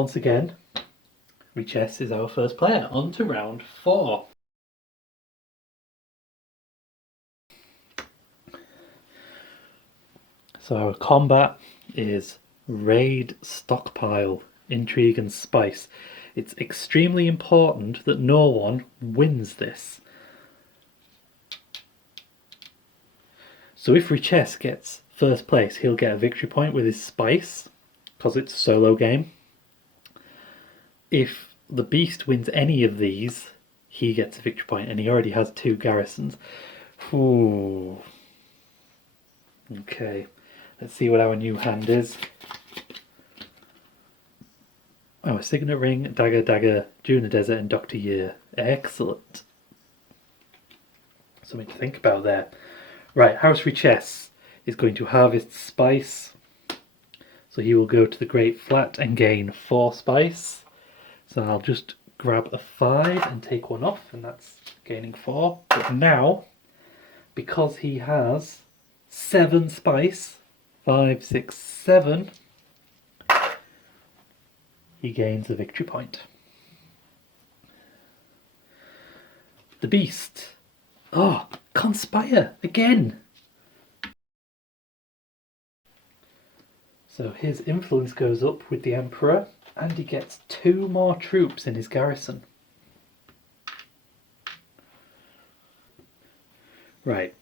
once again, Richess is our first player. On to round 4. So our combat is Raid, Stockpile, Intrigue and Spice. It's extremely important that no one wins this. So if Richess gets first place, he'll get a victory point with his Spice, because it's a solo game. If the Beast wins any of these, he gets a victory point, and he already has 2 garrisons. Ooh. Okay, let's see what our new hand is. Our Signet Ring, Dagger, Dune the Desert, and Dr. Year. Excellent. Something to think about there. Right, House Richess is going to harvest Spice. So he will go to the Great Flat and gain 4 Spice. So I'll just grab a 5 and take 1 off, and that's gaining 4. But now, because he has 7 Spice, 5, 6, 7, he gains a victory point. The Beast. Oh, Conspire again. So his influence goes up with the Emperor, and he gets 2 more troops in his garrison. Right.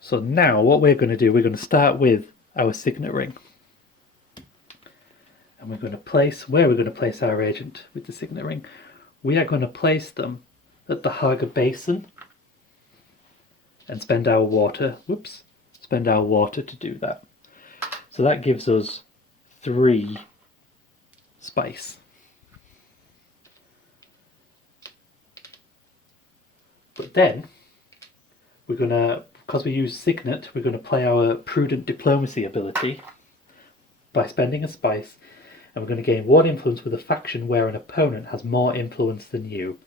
So now what we're going to do, we're going to start with our Signet Ring. And we're going to place, where we're going to place our agent with the Signet Ring. We are going to place them at the Haga Basin and spend our water, spend our water to do that. So that gives us 3 Spice. But then, we're going to, because we use Signet, we're going to play our Prudent Diplomacy ability by spending a Spice, and we're going to gain 1 influence with a faction where an opponent has more influence than you.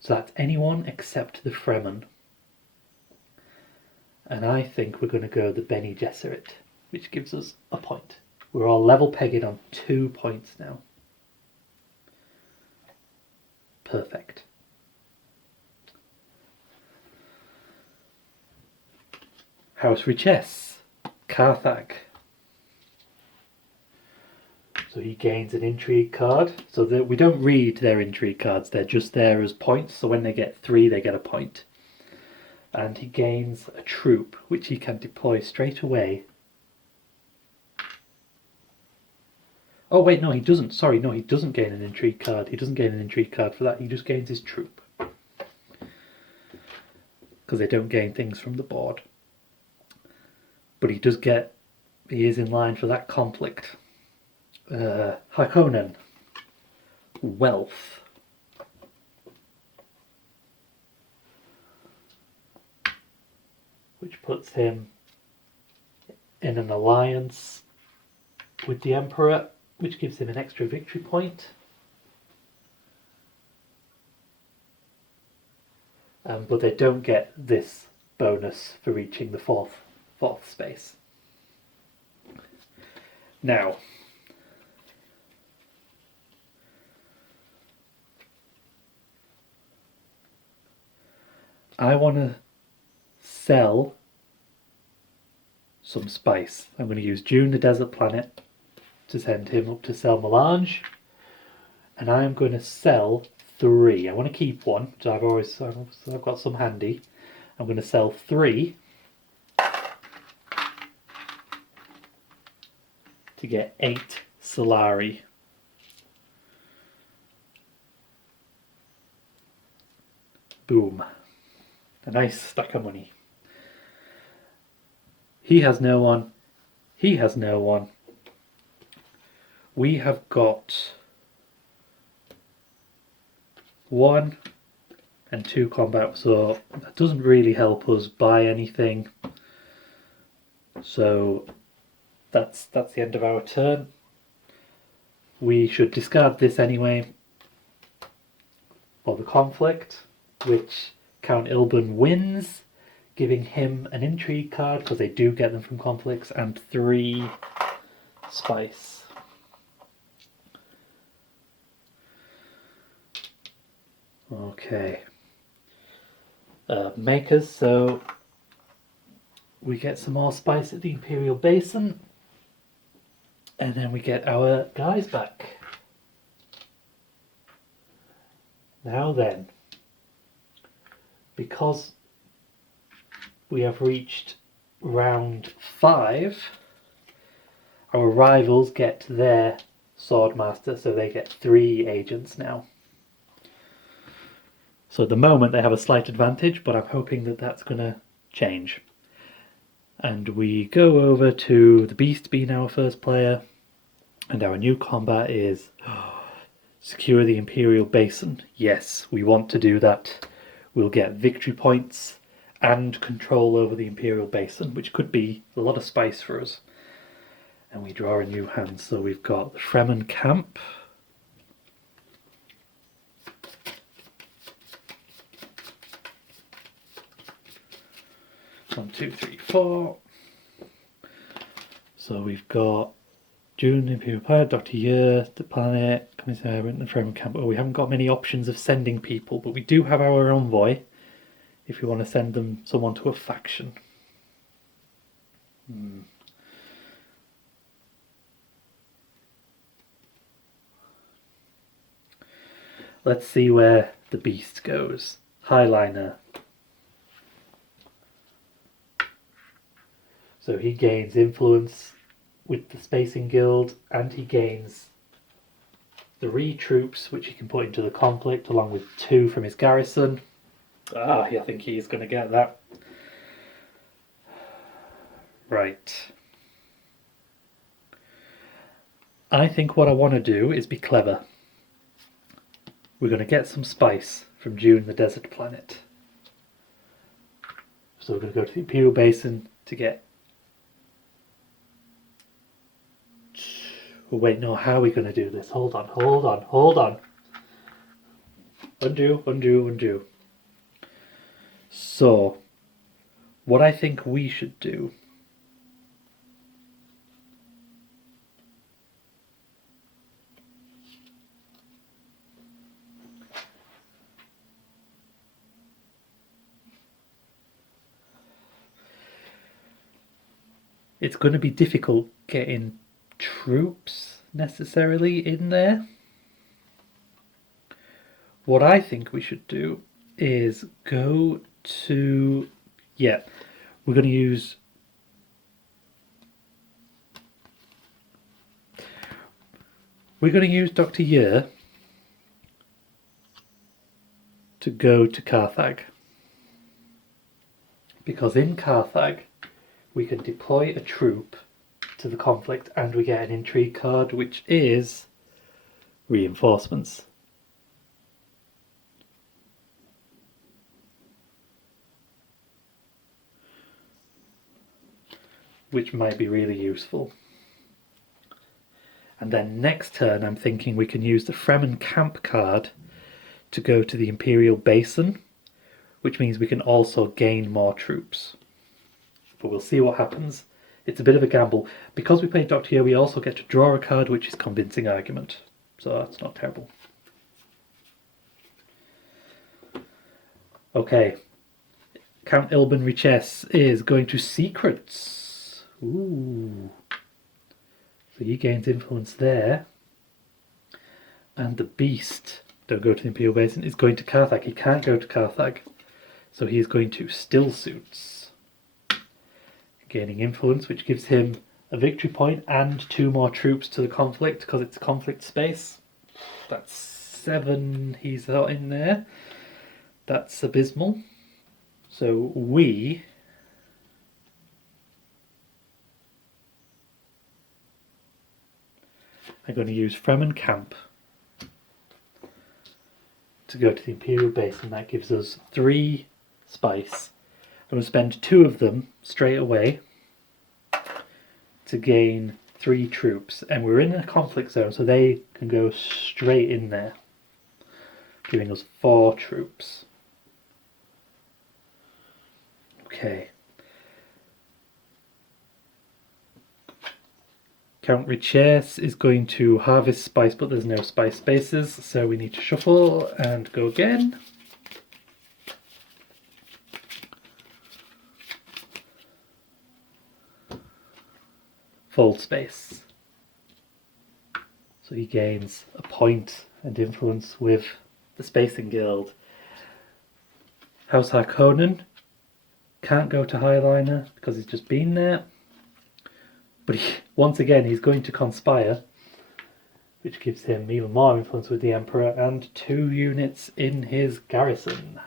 So that's anyone except the Fremen. And I think we're going to go the Bene Gesserit, which gives us a point. We're all level pegging on 2 points now. Perfect. House Richess, Carthag. So he gains an intrigue card. So that we don't read their intrigue cards, they're just there as points. So when they get 3, they get a point. And he gains a troop, which he can deploy straight away. Oh wait, no he doesn't. Sorry, no he doesn't gain an intrigue card. He doesn't gain an intrigue card for that. He just gains his troop. Because they don't gain things from the board. But he does get, he is in line for that conflict. Harkonnen. Wealth. Which puts him in an alliance with the Emperor, which gives him an extra victory point. But they don't get this bonus for reaching the fourth space. Now, I want to sell some spice. I'm going to use Dune the Desert Planet to send him up to sell Melange, and I'm going to sell 3. I want to keep 1, so I've got some handy. I'm going to sell 3 to get 8 Solari. Boom. A nice stack of money. He has no one. He has no one. We have got 1 and 2 combat, so that doesn't really help us buy anything. So that's the end of our turn. We should discard this anyway for the conflict, which Count Ilban wins, giving him an intrigue card, because they do get them from conflicts, and 3 spice. Okay. Makers, so we get some more spice at the Imperial Basin, and then we get our guys back. Now then, because we have reached round 5, our rivals get their Swordmaster, so they get 3 agents now. So at the moment they have a slight advantage, but I'm hoping that that's going to change. And we go over to the Beast being our first player, and our new combat is secure the Imperial Basin. Yes, we want to do that. We'll get victory points and control over the Imperial Basin, which could be a lot of spice for us. And we draw a new hand, so we've got the Fremen Camp. 1, 2, 3, 4. So we've got Dune Imperium, Dr. Yer, the planet, Commissar, and the Fremen Camp. Oh, we haven't got many options of sending people, but we do have our envoy if we want to send someone to a faction. Let's see where the Beast goes. Highliner. So he gains influence with the Spacing Guild, and he gains 3 troops which he can put into the conflict, along with 2 from his garrison. I think he's going to get that. Right. I think what I want to do is be clever. We're going to get some spice from Dune, the desert planet. So we're going to go to the Imperial Basin to get... Oh, wait, no, how are we going to do this? Hold on. Undo. So, what I think we should do it's going to be difficult getting troops necessarily in there. What I think we should do is go to... Yeah, we're going to use... We're going to use Dr. Yer to go to Carthag. Because in Carthag, we can deploy a troop to the conflict and we get an intrigue card, which is reinforcements. Which might be really useful. And then next turn I'm thinking we can use the Fremen Camp card to go to the Imperial Basin, which means we can also gain more troops. But we'll see what happens. It's a bit of a gamble. Because we played Dr. Yer, we also get to draw a card, which is Convincing Argument. So that's not terrible. Okay. Count Ilban Riches is going to Secrets. Ooh. So he gains influence there. And the Beast, don't go to the Imperial Basin, is going to Carthag. He can't go to Carthag. So he is going to Still Suits. Gaining influence, which gives him a victory point and 2 more troops to the conflict, because it's conflict space. That's 7 he's got in there. That's abysmal. So we are going to use Fremen Camp to go to the Imperial Basin. That gives us 3 spice. I'm going to spend 2 of them straight away to gain 3 troops. And we're in a conflict zone, so they can go straight in there, giving us 4 troops. Okay. Count Richesse is going to harvest spice, but there's no spice spaces, so we need to shuffle and go again. Fold space. So he gains a point and influence with the Spacing Guild. House Harkonnen can't go to Highliner because he's just been there. But once again, he's going to conspire, which gives him even more influence with the Emperor and 2 units in his garrison.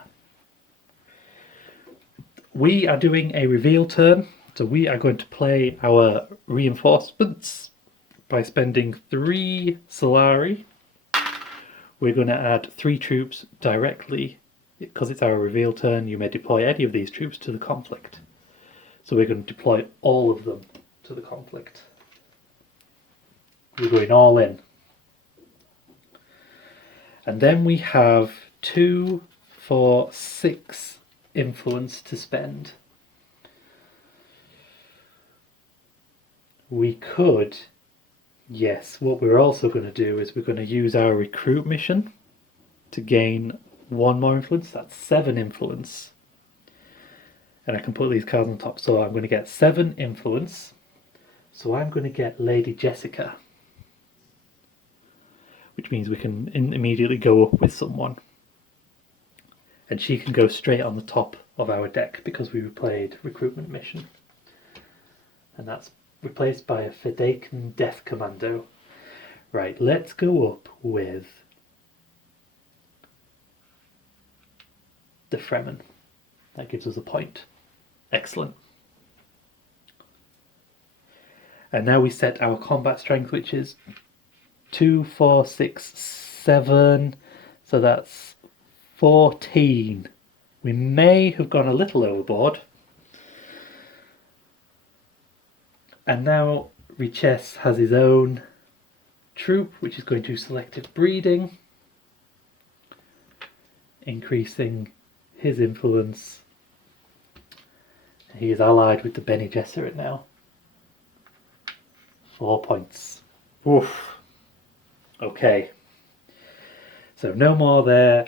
We are doing a reveal turn, so we are going to play our reinforcements by spending 3 Solari. We're going to add 3 troops directly. Because it's our reveal turn, you may deploy any of these troops to the conflict. So we're going to deploy all of them to the conflict. We're going all in. And then we have 2, 4, 6 influence to spend. We could, yes, what we're also going to do is we're going to use our recruit mission to gain 1 more influence. That's 7 influence. And I can put these cards on top. So I'm going to get 7 influence. So I'm going to get Lady Jessica, which means we can immediately go up with someone. And she can go straight on the top of our deck because we played recruitment mission. And that's replaced by a Fedakan Death Commando. Right, let's go up with the Fremen. That gives us a point. Excellent. And now we set our combat strength, which is 2, 4, 6, 7. So that's 14. We may have gone a little overboard. And now Richesse has his own troop, which is going to selective breeding, increasing his influence. He is allied with the Bene Gesserit now. 4 points. Oof. Okay. So no more there.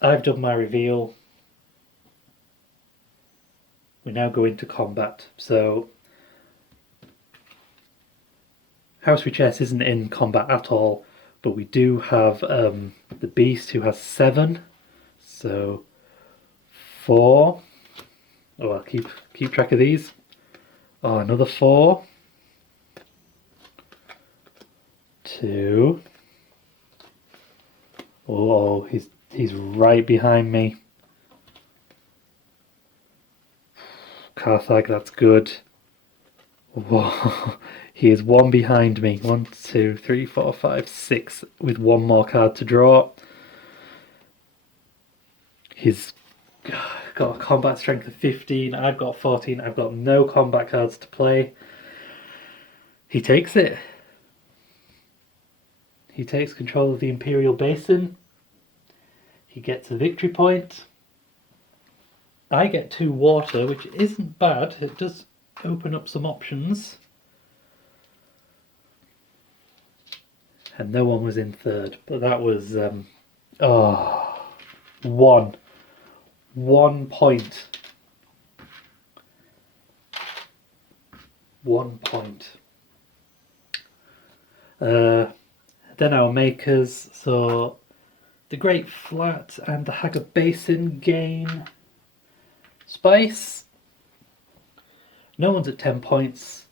I've done my reveal. We now go into combat. So House Richesse isn't in combat at all, but we do have the Beast who has 7. So 4. Oh, I'll keep track of these. Oh, another 4. 2. Oh, he's right behind me. Carthag, that's good. Whoa, he is 1 behind me. 1, 2, 3, 4, 5, 6, with 1 more card to draw. He's got a combat strength of 15. I've got 14. I've got no combat cards to play. He takes it. He takes control of the Imperial Basin. He gets a victory point. I get 2 water, which isn't bad. It does open up some options. And no one was in third, but that was 1 point. 1 point. Then our makers, so the Great Flat and the Haggard Basin gain spice. No one's at 10 points,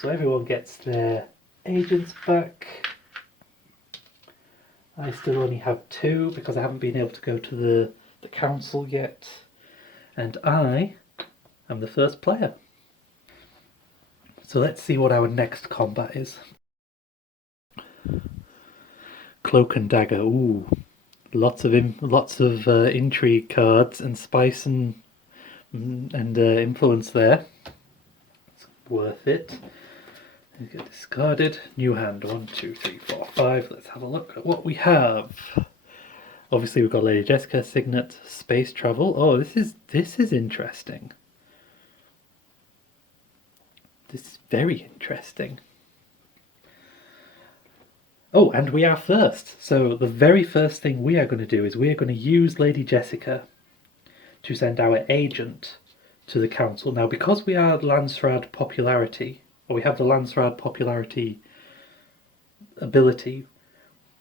so everyone gets their agents back. I still only have 2 because I haven't been able to go to the council yet. And I am the first player. So let's see what our next combat is. Cloak and Dagger. Ooh, lots of intrigue cards and spice and influence there. It's worth it. Get discarded. New hand. 1, 2, 3, 4, 5. Let's have a look at what we have. Obviously, we've got Lady Jessica, Signet, Space Travel. Oh, this is interesting. This is very interesting. Oh, and we are first. So the very first thing we are going to do is we are going to use Lady Jessica to send our agent to the council. Now, because we are Landsraad popularity, or we have the Landsraad popularity ability,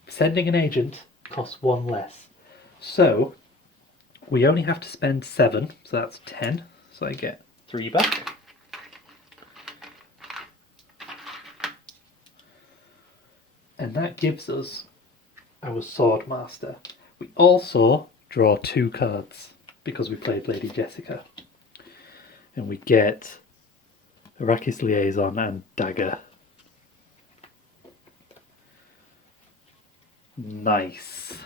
sending an agent costs 1 less. So we only have to spend 7, so that's 10. So I get 3 back. And that gives us our Swordmaster. We also draw 2 cards because we played Lady Jessica. And we get Arrakis Liaison and Dagger. Nice.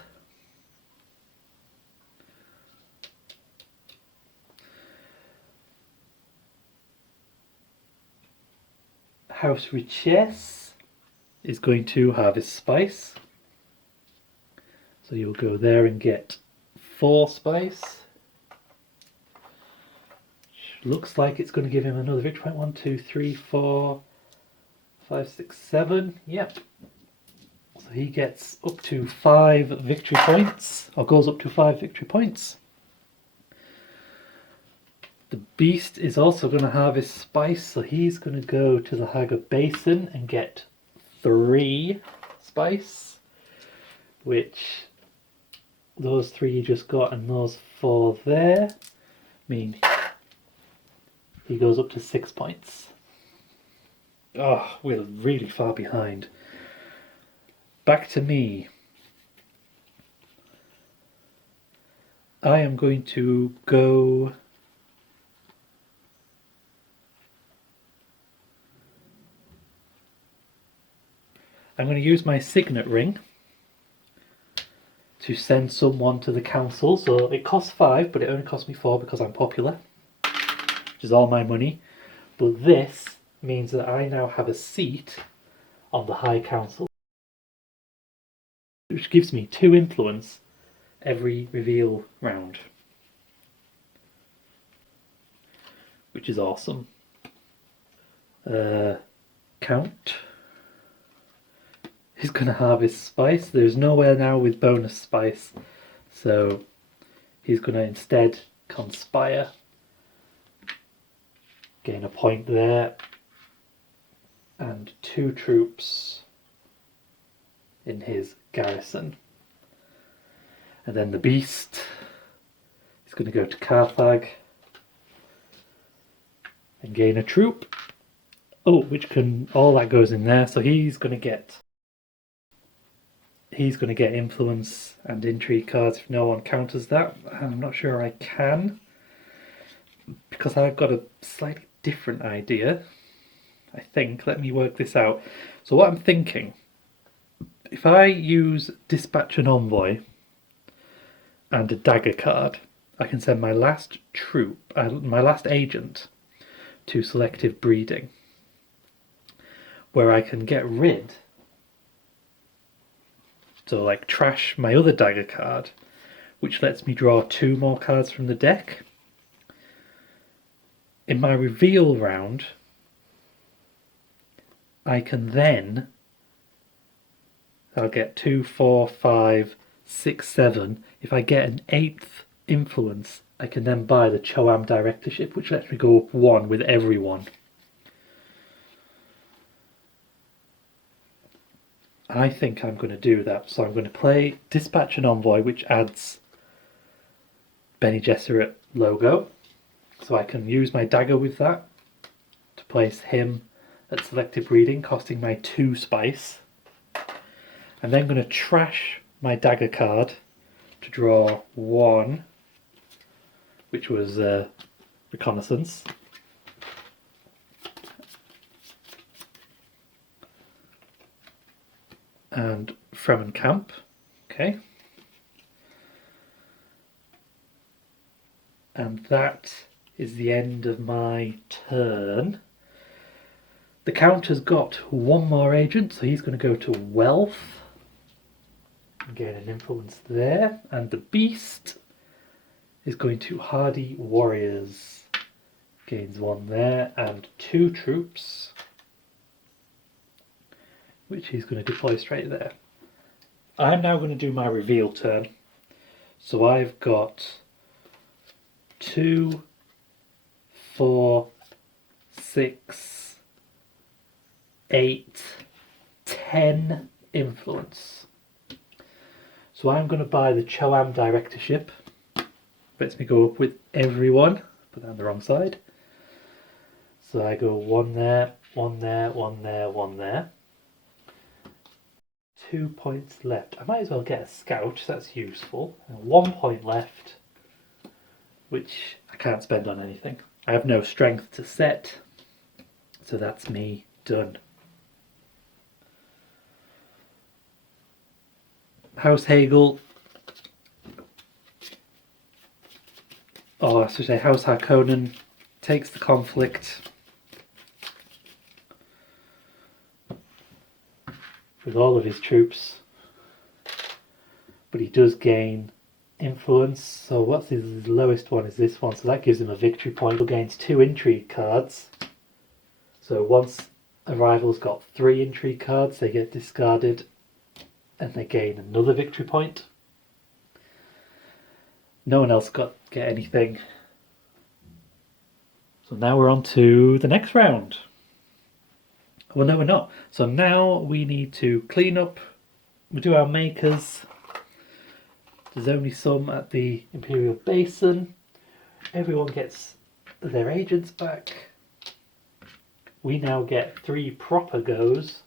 House Richesse is going to harvest spice. So you'll go there and get 4 spice. Looks like it's going to give him another victory point. 1, 2, 3, 4, 5, 6, 7. Yep. So he gets up to 5 victory points, or goes up to 5 victory points. The beast is also going to harvest spice, so he's going to go to the Haga Basin and get 3 spice, which those 3 you just got and those 4 there mean he goes up to 6 points. Oh, we're really far behind. Back to me. I am going to go... I'm going to use my signet ring to send someone to the council. So it costs 5, but it only costs me 4 because I'm popular, which is all my money. But this means that I now have a seat on the High Council, which gives me 2 influence every reveal round, which is awesome. Count. He's going to harvest spice. There's nowhere now with bonus spice, so he's going to instead conspire. Gain a point there. And 2 troops in his garrison. And then the beast is going to go to Carthage and gain a troop. Oh, which can... all that goes in there, so he's going to get influence and intrigue cards if no one counters that. I'm not sure I can, because I've got a slightly different idea, I think. Let me work this out. So what I'm thinking, if I use Dispatch an Envoy and a dagger card, I can send my last troop, my last agent, to selective breeding, where I can get rid, so like trash my other dagger card, which lets me draw 2 more cards from the deck. In my reveal round, I can then, I'll get 2, 4, 5, 6, 7. If I get an 8th influence, I can then buy the Choam Directorship, which lets me go up 1 with everyone. I think I'm going to do that. So I'm going to play Dispatch an Envoy, which adds Bene Gesserit logo. So I can use my dagger with that to place him at selective breeding, costing my 2 spice. I'm then going to trash my dagger card to draw 1, which was reconnaissance. And Fremen Camp. Okay. And that is the end of my turn. The Count has got 1 more agent, so he's going to go to Wealth. Gain an influence there. And the Beast is going to Hardy Warriors. Gains 1 there and 2 troops, which he's going to deploy straight there. I'm now going to do my reveal turn. So I've got 2, 4, 6, 8, 10 influence. So I'm going to buy the Choam directorship. Lets me go up with everyone. Put that on the wrong side. So I go 1 there, 1 there, 1 there, 1 there. 2 points left. I might as well get a scout, that's useful. And 1 point left, which I can't spend on anything. I have no strength to set, so that's me done. House Hagel, or I should say House Harkonnen, takes the conflict with all of his troops, but he does gain influence. So what's his lowest one is this one, so that gives him a victory point. He gains 2 intrigue cards. So once a rival's got 3 intrigue cards, they get discarded and they gain another victory point. No one else get anything. So now we're on to the next round. Well, no, we're not. So now we need to clean up. We do our makers. There's only some at the Imperial Basin. Everyone gets their agents back. We now get 3 proper goes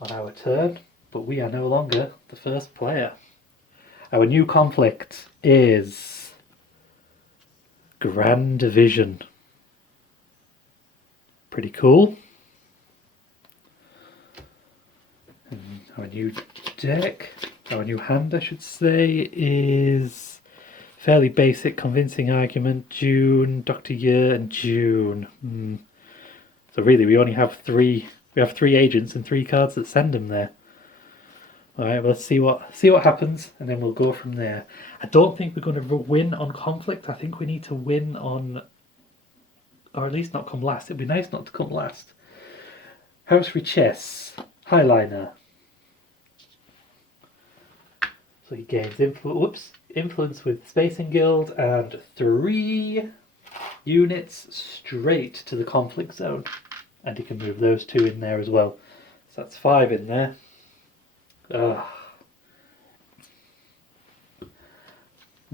on our turn, but we are no longer the first player. Our new conflict is Grand Division. Pretty cool. And our new deck, our new hand I should say, is fairly basic. Convincing Argument, Dune, Dr. Year and Dune. So really we only have 3. We have 3 agents and 3 cards that send them there. Alright, well, let's see what happens, and then we'll go from there. I don't think we're going to win on conflict. I think we need to win on, or at least not come last. It'd be nice not to come last. House Richess, Highliner. So he gains influence with Spacing Guild and 3 units straight to the conflict zone. And he can move those 2 in there as well. So that's 5 in there. The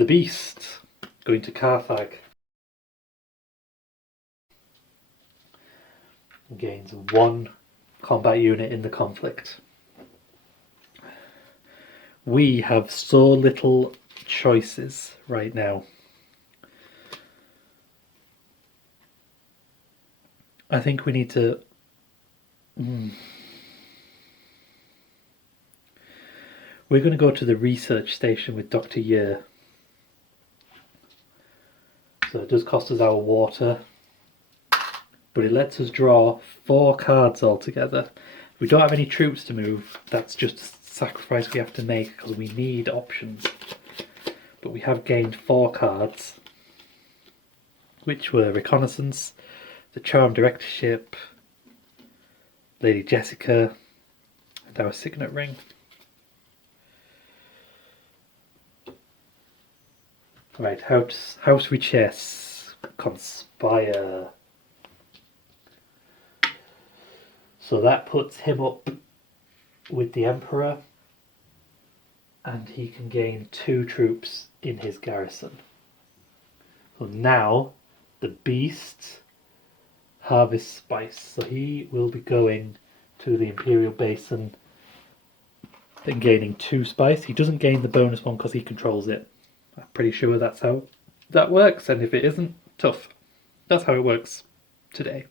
Beast, going to Carthag. Gains 1 combat unit in the conflict. We have so little choices right now. I think we need to... We're going to go to the research station with Dr. Year. So it does cost us our water, but it lets us draw 4 cards altogether. If we don't have any troops to move, that's just a sacrifice we have to make because we need options. But we have gained 4 cards, which were Reconnaissance, the Charm Directorship, Lady Jessica, and our Signet Ring. Right, House Richess, Conspire. So that puts him up with the Emperor, and he can gain 2 troops in his garrison. So now the Beast harvests spice. So he will be going to the Imperial Basin and gaining 2 spice. He doesn't gain the bonus one because he controls it. I'm pretty sure that's how that works, and if it isn't, tough. That's how it works today.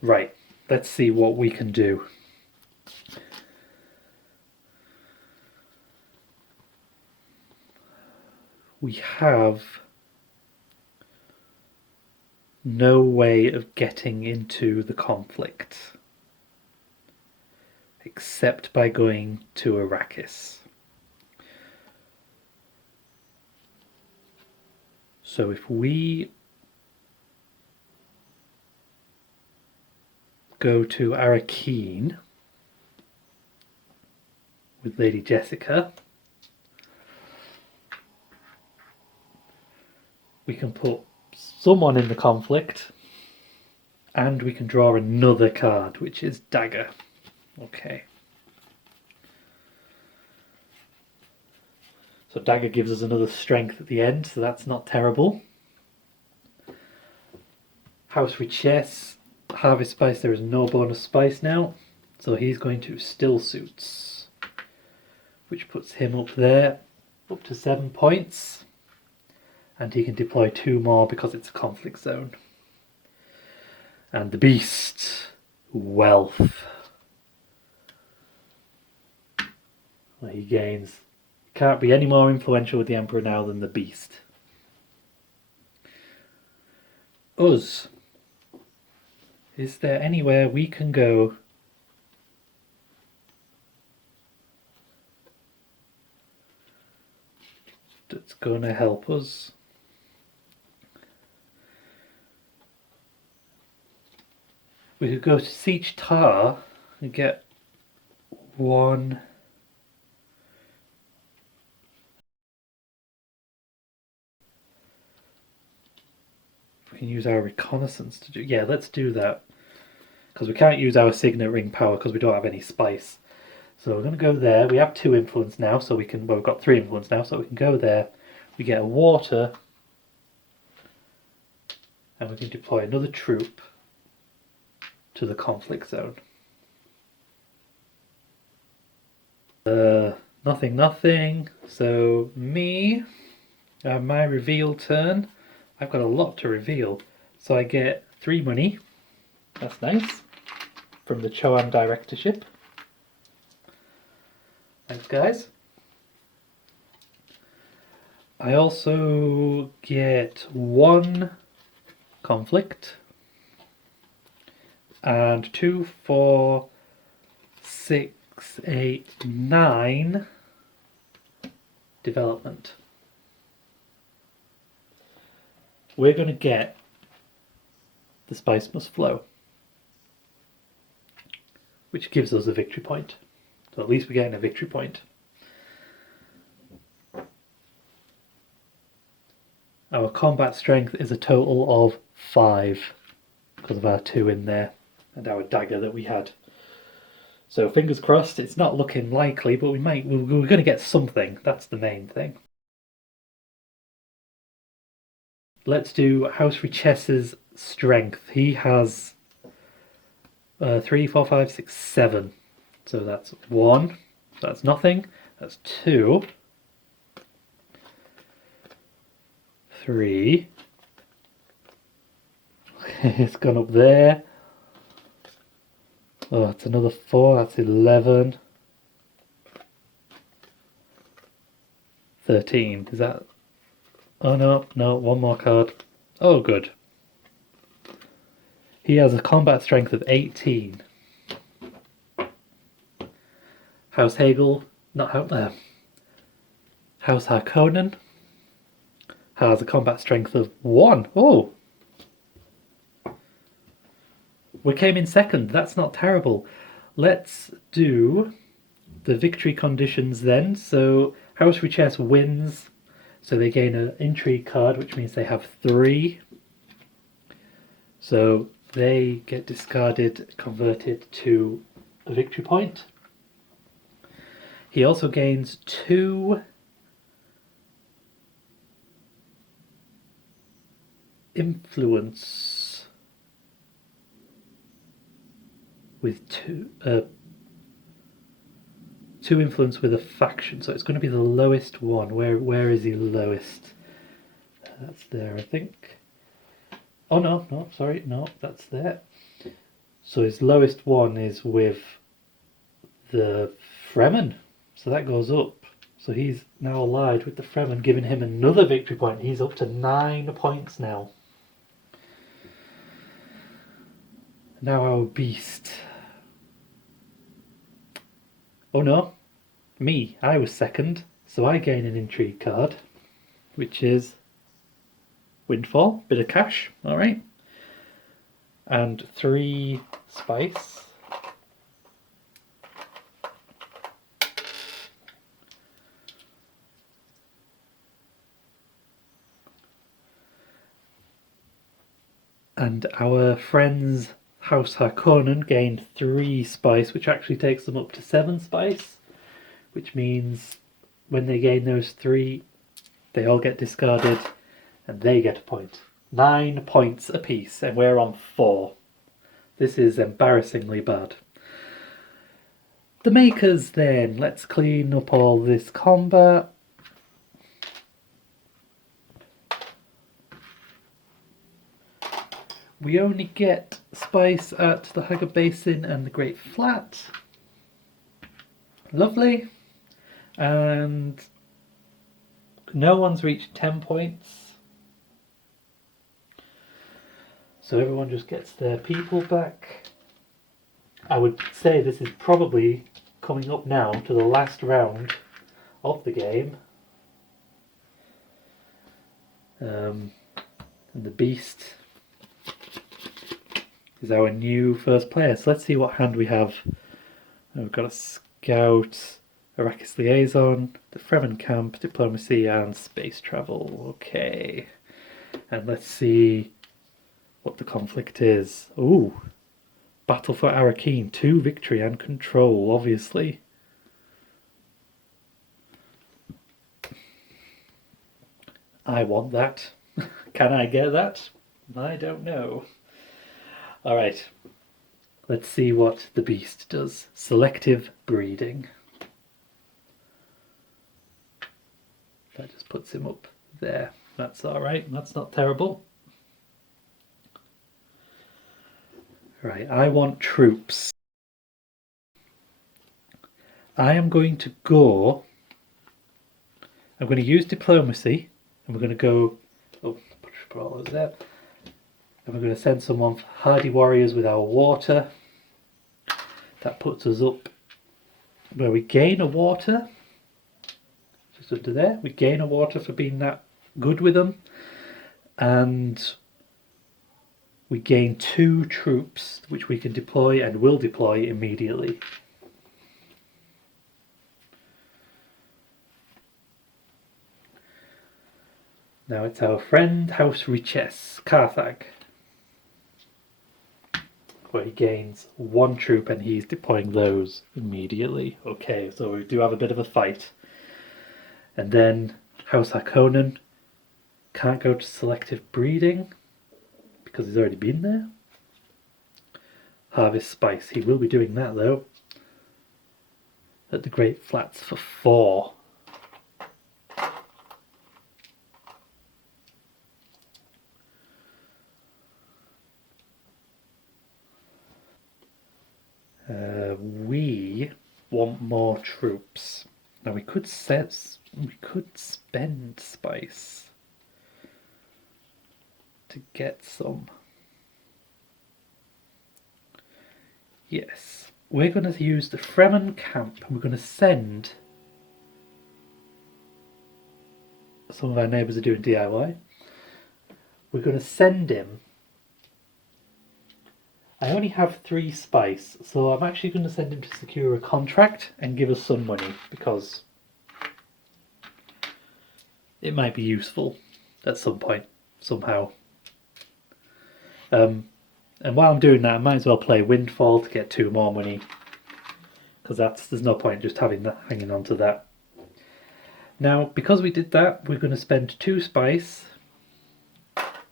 Right, let's see what we can do. We have no way of getting into the conflict except by going to Arrakis. So if we go to Arrakis with Lady Jessica, we can put someone in the conflict and we can draw another card, which is Dagger. Okay. So Dagger gives us another strength at the end, so that's not terrible. House with Chess, Harvest Spice, there is no bonus spice now. So he's going to Still Suits, which puts him up there, up to 7 points. And he can deploy 2 more because it's a conflict zone. And the Beast, Wealth. Well, he gains. Can't be any more influential with the Emperor now than the Beast. Us. Is there anywhere we can go that's going to help us? We could go to Siege Tar and get 1. We can use our reconnaissance to do. Yeah, let's do that. Because we can't use our signet ring power because we don't have any spice. So we're going to go there. We have 2 influence now, so we can. Well, we've got 3 influence now, so we can go there. We get a water. And we can deploy another troop to the conflict zone. Nothing. So me, my reveal turn. I've got a lot to reveal. So I get 3 money. That's nice. From the Choan directorship. Thanks, guys. I also get 1 conflict. And 2, 4, 6, 8, 9 development. We're going to get the Spice Must Flow, which gives us a victory point. So at least we're getting a victory point. Our combat strength is a total of 5 because of our 2 in there and our dagger that we had. So fingers crossed, it's not looking likely, but we're going to get something. That's the main thing. Let's do House Richessa's strength. He has 3, 4, 5, 6, 7. So that's 1. So that's nothing. That's 2. 3. It's gone up there. Oh, it's another 4. That's 11. 13. Is that... Oh no, 1 more card. Oh, good. He has a combat strength of 18. House Hagel, not House Harkonnen has a combat strength of 1. Oh! We came in second. That's not terrible. Let's do the victory conditions then. So House Richesse wins. So they gain an intrigue card, which means they have 3. So they get discarded, converted to a victory point. He also gains 2 influence with 2 influence with a faction, so it's going to be the lowest one. Where is he lowest? That's there, I think. Oh no, sorry, no, that's there. So his lowest one is with the Fremen, so that goes up. So he's now allied with the Fremen, giving him another victory point. He's up to 9 points now. Now our beast. Oh no, I was second, so I gain an intrigue card, which is windfall, bit of cash, all right. And 3 spice. And our friends House Harkonnen gained 3 spice, which actually takes them up to 7 spice, which means when they gain those 3, they all get discarded and they get a point. 9 points apiece, and we're on 4. This is embarrassingly bad. The makers then, let's clean up all this combat. We only get spice at the Haggard Basin and the Great Flat. Lovely. And no one's reached 10 points. So everyone just gets their people back. I would say this is probably coming up now to the last round of the game. And the Beast is our new first player. So let's see what hand we have. We've got a Scout, Arrakis Liaison, the Fremen Camp, Diplomacy, and Space Travel. Okay. And let's see what the conflict is. Ooh. Battle for Arrakeen. 2 victory and control, obviously. I want that. Can I get that? I don't know. Alright. Let's see what the Beast does. Selective breeding. That just puts him up there. That's alright. That's not terrible. Right, I want troops. I am going to go... I'm going to use diplomacy. And we're going to go... Oh, put all those there. And we're going to send someone for hardy warriors with our water. That puts us up where we gain a water. Just under there. We gain a water for being that good with them. And we gain 2 troops, which we can deploy and will deploy immediately. Now it's our friend House Riches, Carthag, where he gains 1 troop and he's deploying those immediately. Okay, so we do have a bit of a fight. And then House Harkonnen can't go to selective breeding because he's already been there. Harvest spice, he will be doing that though. At the Great Flats for 4. We want more troops. Now we could spend spice to get some. Yes, we're going to use the Fremen Camp and we're going to send... Some of our neighbours are doing DIY. We're going to send him... I only have 3 spice, so I'm actually going to send him to secure a contract and give us some money, because it might be useful at some point, somehow. And while I'm doing that, I might as well play Windfall to get 2 more money, because there's no point just having that, hanging on to that. Now, because we did that, we're going to spend 2 spice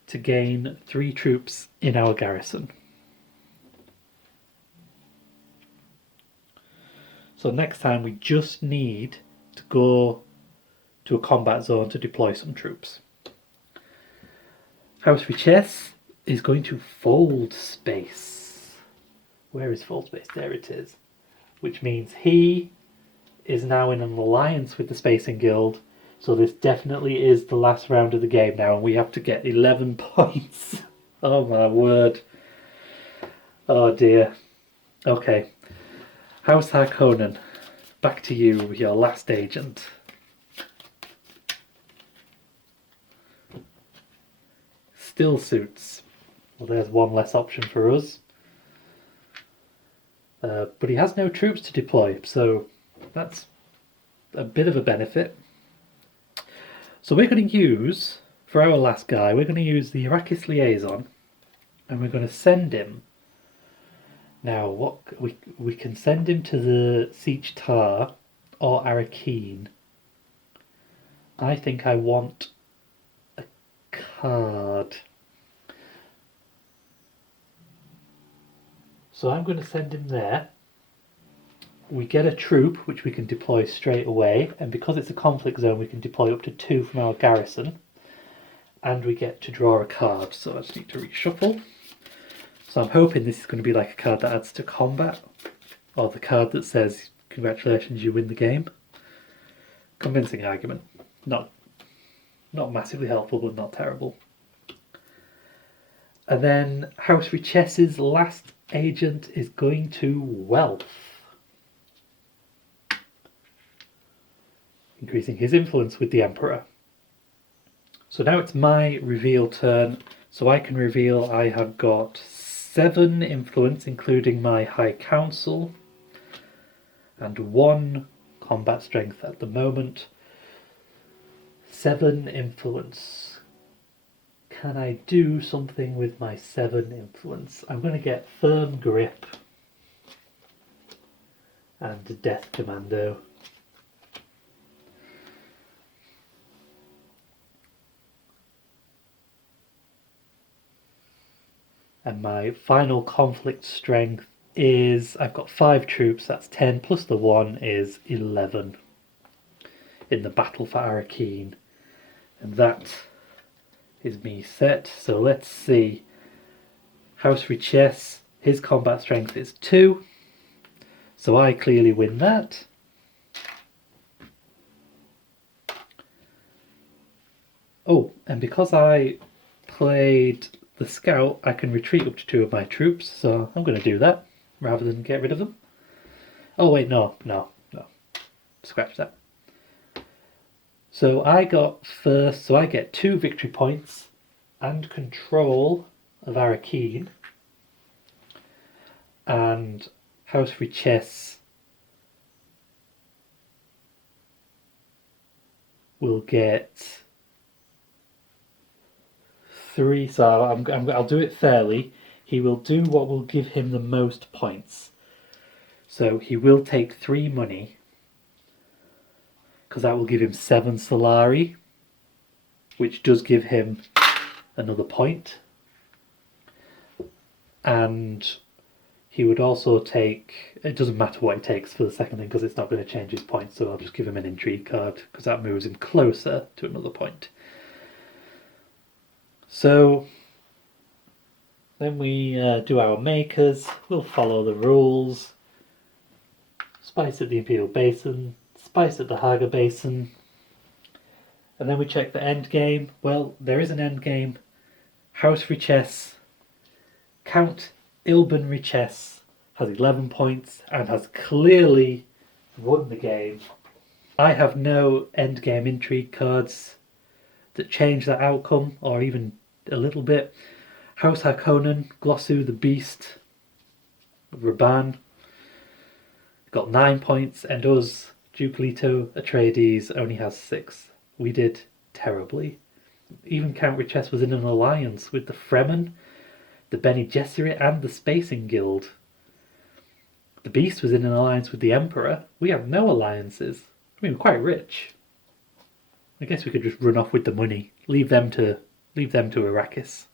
to gain 3 troops in our garrison. So next time we just need to go to a combat zone to deploy some troops. House Riches is going to fold space. Where is fold space? There it is. Which means he is now in an alliance with the Spacing Guild. So this definitely is the last round of the game now, and we have to get 11 points. Oh my word. Oh dear. Okay. House Harkonnen, back to you, your last agent. still suits. Well, there's one less option for us. But he has no troops to deploy, so that's a bit of a benefit. So we're going to use, for our last guy, we're going to use the Arrakis liaison, and we're going to send him. Now, what we can send him to the Siege Tar or Arrakeen. I think I want a card. So I'm going to send him there. We get a troop which we can deploy straight away, and because it's a conflict zone we can deploy up to 2 from our garrison, and we get to draw a card. So I just need to reshuffle. So I'm hoping this is going to be like a card that adds to combat, or the card that says congratulations, you win the game. Convincing argument. Not massively helpful, but not terrible. And then House Richess's last agent is going to Wealth, increasing his influence with the Emperor. So now it's my reveal turn. So I can reveal I have got 7 influence, including my High Council, and 1 combat strength at the moment. 7 influence. Can I do something with my 7 influence? I'm going to get Firm Grip and Death Commando. And my final conflict strength is, I've got 5 troops, that's 10, plus the 1 is 11 in the battle for Arrakeen. And that is me set. So let's see. House Richesse, his combat strength is 2. So I clearly win that. Oh, and because I played the scout, I can retreat up to 2 of my troops, so I'm going to do that rather than get rid of them. Oh wait, no. Scratch that. So I got first, so I get 2 victory points and control of Arrakeen, and House Richesse will get 3. So I'll do it fairly. He will do what will give him the most points. So he will take 3 money, because that will give him 7 Solari, which does give him another point. And he would also take, it doesn't matter what he takes for the second thing because it's not going to change his points, so I'll just give him an intrigue card because that moves him closer to another point. So then we do our makers. We'll follow the rules. Spice at the Imperial Basin, spice at the Haga Basin, and then we check the end game. Well, there is an end game. House Richesse, Count Ilban Richesse, has 11 points and has clearly won the game. I have no end game intrigue cards that change that outcome, or even a little bit. House Harkonnen, Glossu the Beast, Raban, got 9 points, and us, Duke Leto Atreides, only has 6. We did terribly. Even Count Richesse was in an alliance with the Fremen, the Bene Gesserit, and the Spacing Guild. The Beast was in an alliance with the Emperor. We have no alliances. I mean, we're quite rich. I guess we could just run off with the money. Leave them to Arrakis.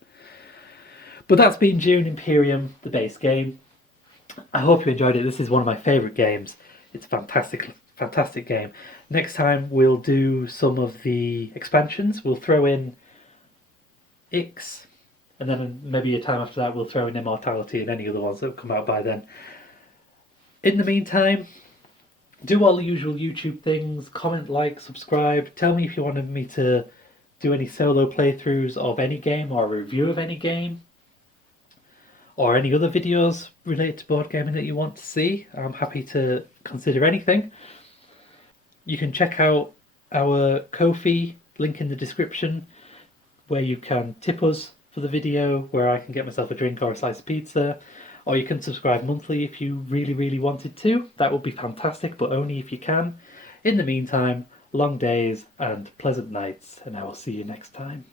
But that's been Dune Imperium, the base game. I hope you enjoyed it. This is one of my favourite games. It's a fantastic game. Next time we'll do some of the expansions. We'll throw in Ix, and then maybe a time after that we'll throw in Immortality and any other ones that have come out by then. In the meantime, do all the usual YouTube things. Comment, like, subscribe. Tell me if you wanted me to do any solo playthroughs of any game or a review of any game, or any other videos related to board gaming that you want to see. I'm happy to consider anything. You can check out our Ko-fi, link in the description, where you can tip us for for the video where I can get myself a drink or a slice of pizza, or you can subscribe monthly if you really, really wanted to. That would be fantastic, but only if you can. In the meantime, long days and pleasant nights, and I will see you next time.